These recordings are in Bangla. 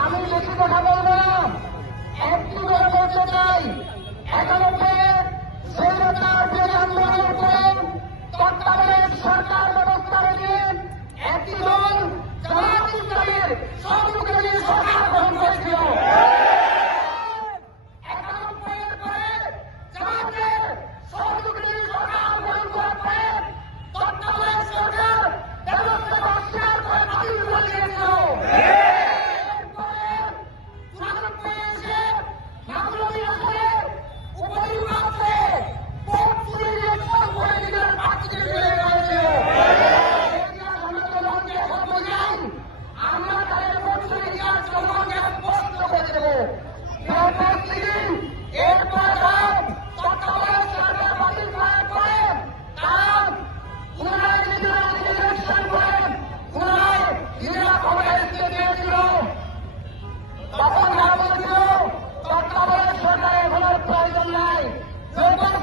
আমি বেশি কথা বলব একটু বলতে চাই আন্দোলন তত্ত্বাবধায়ক সরকার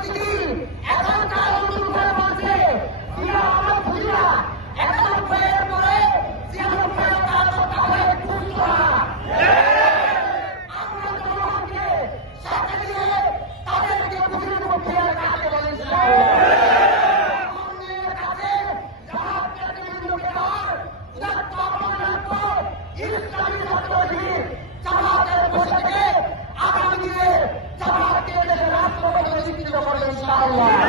Hallelujah. Pablo.